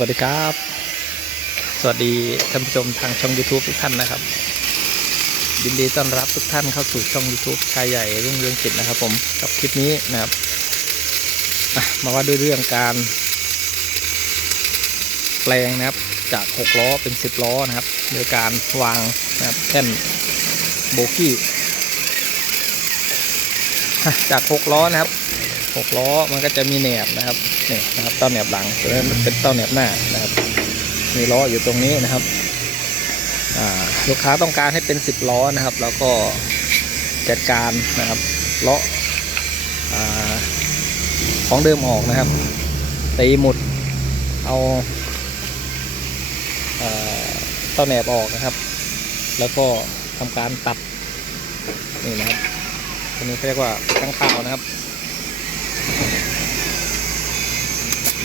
วัสดีครับ สวัสดีท่านผู้ชมทางช่อง YouTube ทุกท่านนะครับยินดีต้อนรับทุกท่านเข้าสู่ช่อง YouTube ชายใหญ่รุ่งเรืองกิจนะครับ ผมกับคลิปนี้นะครับมาว่าด้วยเรื่องการ แปลงนะครับจาก 6 ล้อเป็น 10 ล้อนะครับ โดยการวางนะครับแท่นโบกี้จาก 6 ล้อนะครับ 6 ล้อมันก็จะมีแหนบนะครับ นี่นะครับเต้าแหนบหลังตัวนั้นเป็นเต้าแหนบหน้านะครับ มีล้ออยู่ตรงนี้นะครับลูกค้าต้องการให้เป็น10ล้อนะครับ แล้วก็จัดการนะครับเลาะอ่าของเดิมออกนะครับตีหมุดเอาเอ่อเต้าแหนบออกนะครับ แล้วก็ทำการตัดนี่นะครับตัวนี้เขาเรียกว่าข้างข่าวนะครับ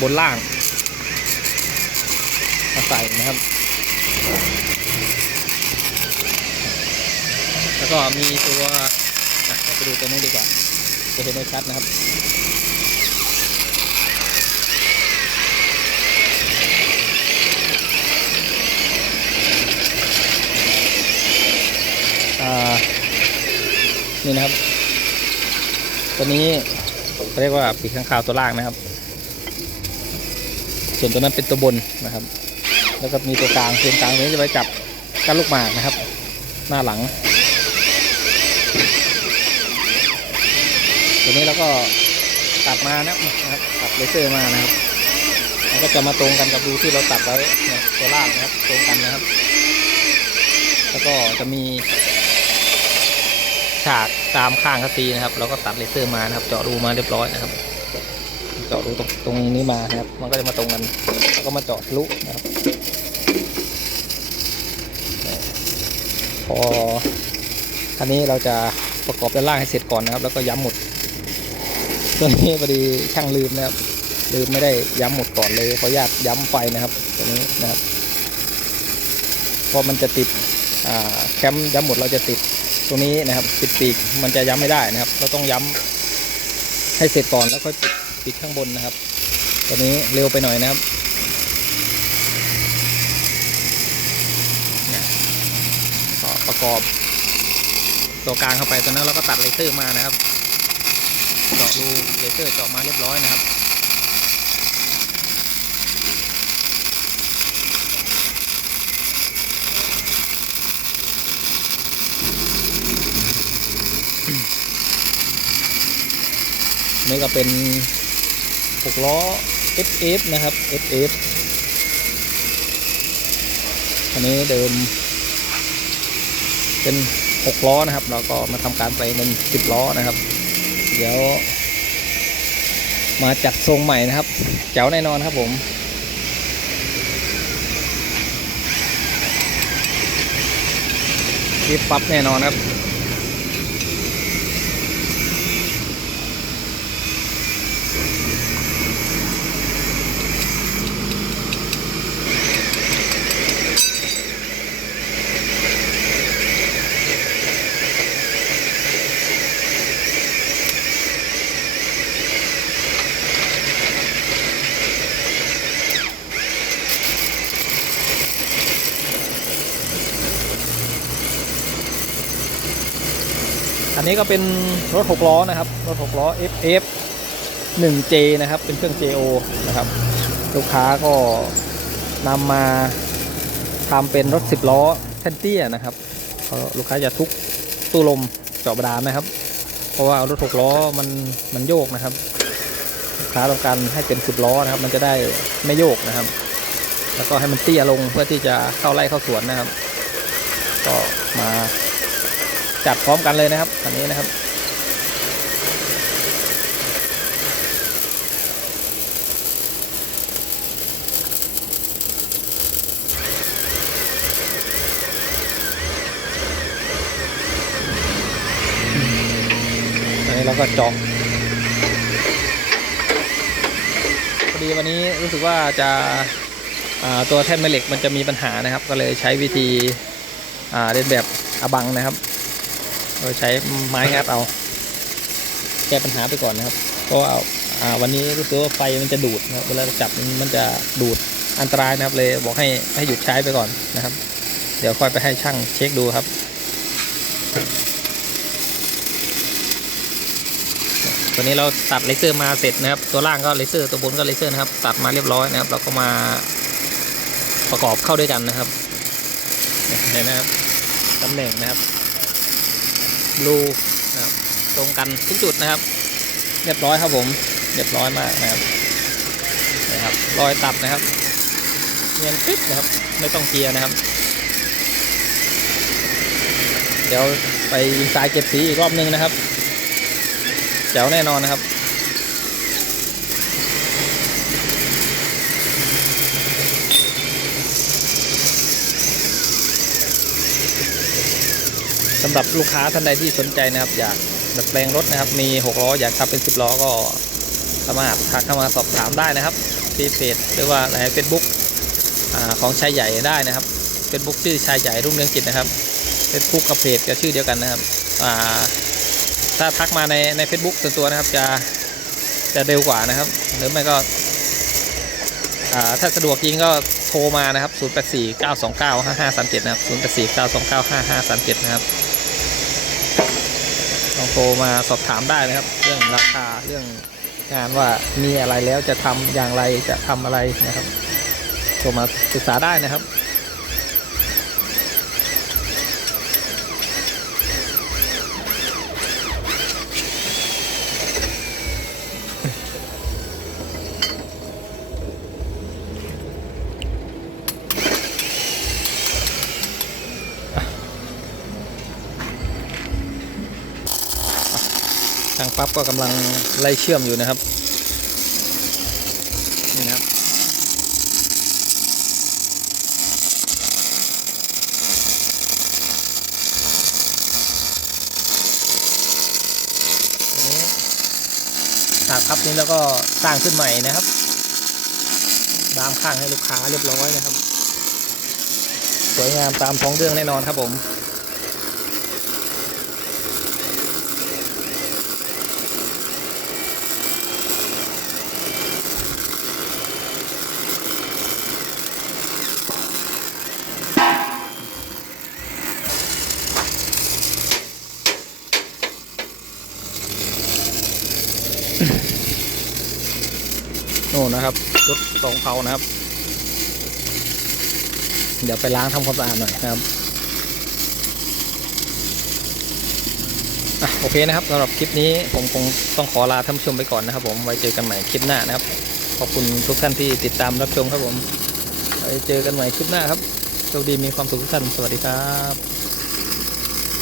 บนล่างมาใส่นะครับ แล้วก็มีตัวไปดูตัวนี้ดีกว่า จะเห็นได้ชัดนะครับอ่านี่นะครับ ตัวนี้เขาเรียกว่าปีกข้างคาวตัวล่างนะครับ ส่วนตัวนั้นเป็นตัวบนนะครับ แล้วก็มีตัวกลางตัวกลางนี้จะไว้จับกันลูกหมากนะครับ หน้าหลัง ตัวนี้เราก็ตัดมานะครับตัดเลเซอร์มานะครับมันก็จะมาตรงกันกับรูที่เราตัดไว้ตัวล่างนะครับ ตรงกันนะครับ แล้วก็จะมีฉากตามข้างคัสซีนะครับ เราก็ตัดเลเซอร์มานะครับ เจาะรูมาเรียบร้อยนะครับ เจาะรูตรงตรงนี้มานะครับ มันก็จะมาตรงกันแล้วก็มาเจาะทะลุนะครับพอคันนี้เราจะประกอบด้านล่างให้เสร็จก่อนนะครับ แล้วก็ย้ำหมดตัวนี้พอดีช่างลืมนะครับ ลืมไม่ได้ย้ำหมดก่อนเลยขออนุญาตย้ำไฟนะครับตัวนี้นะครับพราะมันจะติดแคมย้ำหมดเราจะติดตรงนี้นะครับปิดปีกมันจะย้ำไม่ได้นะครับ เราต้องย้ำให้เสร็จก่อนแล้วค่อยปิด ปิดข้างบนนะครับตัวนี้เร็วไปหน่อยนะครับเนี่ยก็ประกอบตัวกลางเข้าไปตอนนั้นเราก็ตัดเลเซอร์มานะครับเจาะรูเลเซอร์เจาะมาเรียบร้อยนะครับนี่ก็เป็น 6 ล้อ FF นะครับ FF อันนี้เดิม เป็น 6 ล้อนะครับ เราก็มาทำการแปลงเป็น 10 ล้อนะครับ เดี๋ยว มาจัดทรงใหม่นะครับแจ๋วแน่นอนครับผมรีบปั๊บแน่นอนครับ นนี้ก็เป็นรถ 6 ล้อนะครับ รถ 6 ล้อ FF 1J นะครับ เป็นเครื่อง JO นะครับ ลูกค้าก็นำมาทำเป็นรถ 10 ล้อแท่นเตี้ยนะครับเพราะลูกค้าจะทุกตู้ลมเจาะบาดาลนะครับ เพราะว่ารถ 6 ล้อมันมันโยกนะครับลูกค้าต้องการให้เป็น 10 ล้อนะครับ มันจะได้ไม่โยกนะครับ แล้วก็ให้มันเตี้ยลงเพื่อที่จะเข้าไล่เข้าสวนนะครับ ก็มา จัดพร้อมกันเลยนะครับอันนี้นะครับอันนี้เราก็เจาะพอดีวันนี้รู้สึกว่าจะาตัวแท่นแม่เหล็กมันจะมีปัญหานะครับ ก็เลยใช้วิธีเรียนแบบอบังนะครับ โดยใช้ไม้งัดเอา แก้ปัญหาไปก่อนนะครับเพราะว่าอ่าวันนี้รู้สึกว่าไฟมันจะดูดนะครับเวลาจับมันมันจะดูดอันตรายนะครับเลยบอกให้ให้หยุดใช้ไปก่อนนะครับ เดี๋ยวค่อยไปให้ช่างเช็คดูครับตัวนี้เราตัดเลเซอร์มาเสร็จนะครับ ตัวล่างก็เลเซอร์ตัวบนก็เลเซอร์นะครับ ตัดมาเรียบร้อยนะครับ เราก็มาประกอบเข้าด้วยกันนะครับเห็นนะครับตำแหน่งนะครับ รูนะครับตรงกันทุกจุดนะครับ เรียบร้อยครับผม เรียบร้อยมากนะครับนะครับรอยตัดนะครับเนียนปิดนะครับ ไม่ต้องเคลียร์นะครับ เดี๋ยวไปยิงสายเก็บสีอีกรอบนึงนะครับแจ๋วแน่นอนนะครับ สำหรับลูกค้าท่านใดที่สนใจนะครับ อยากดัดแปลงรถนะครับ มี 6 ล้อ อยากทำเป็น 10 ล้อก็สามารถทักเข้ามาสอบถามได้นะครับที่เพจหรือว่าในเฟซบุ๊กของชายใหญ่ได้นะครับเฟซบุ๊กชื่อชายใหญ่รุ่งเรืองกิจนะครับเฟซบุ๊กกับเพจก็ชื่อเดียวกันนะครับถ้าทักมาในในเฟซบุ๊กส่วนตัวนะครับจะจะเร็วกว่านะครับ หรือไม่ก็ถ้าสะดวกจริงก็โทรมานะครับ 084 929 5537 นะครับ 084 929 5537 นะครับ องโทรมาสอบถามได้นะครับ เรื่องราคาเรื่องงานว่ามีอะไรแล้วจะทำอย่างไรจะทำอะไรนะครับโทรมาศึกษาได้นะครับ ทางปั๊บก็กำลังไล่เชื่อมอยู่นะครับ นี่นะครับอันนี้ฉากพับนี้แล้วก็สร้างขึ้นใหม่นะครับ ดามข้างให้ลูกค้าเรียบร้อยนะครับ สวยงามตามท้องเรื่องแน่นอนครับผม โน่นนะครับรถสองเผานะครับ เดี๋ยวไปล้างทำความสะอาดหน่อยนะครับอโอเคนะครับสำหรับคลิปนี้ผมคงต้องขอลาท่านผู้ชมไปก่อนนะครับ ผมไว้เจอกันใหม่คลิปหน้านะครับ ขอบคุณทุกท่านที่ติดตามรับชมครับผมไว้เจอกันใหม่คลิปหน้าครับโชคดีมีความสุขทุกท่านสวัสดีครับ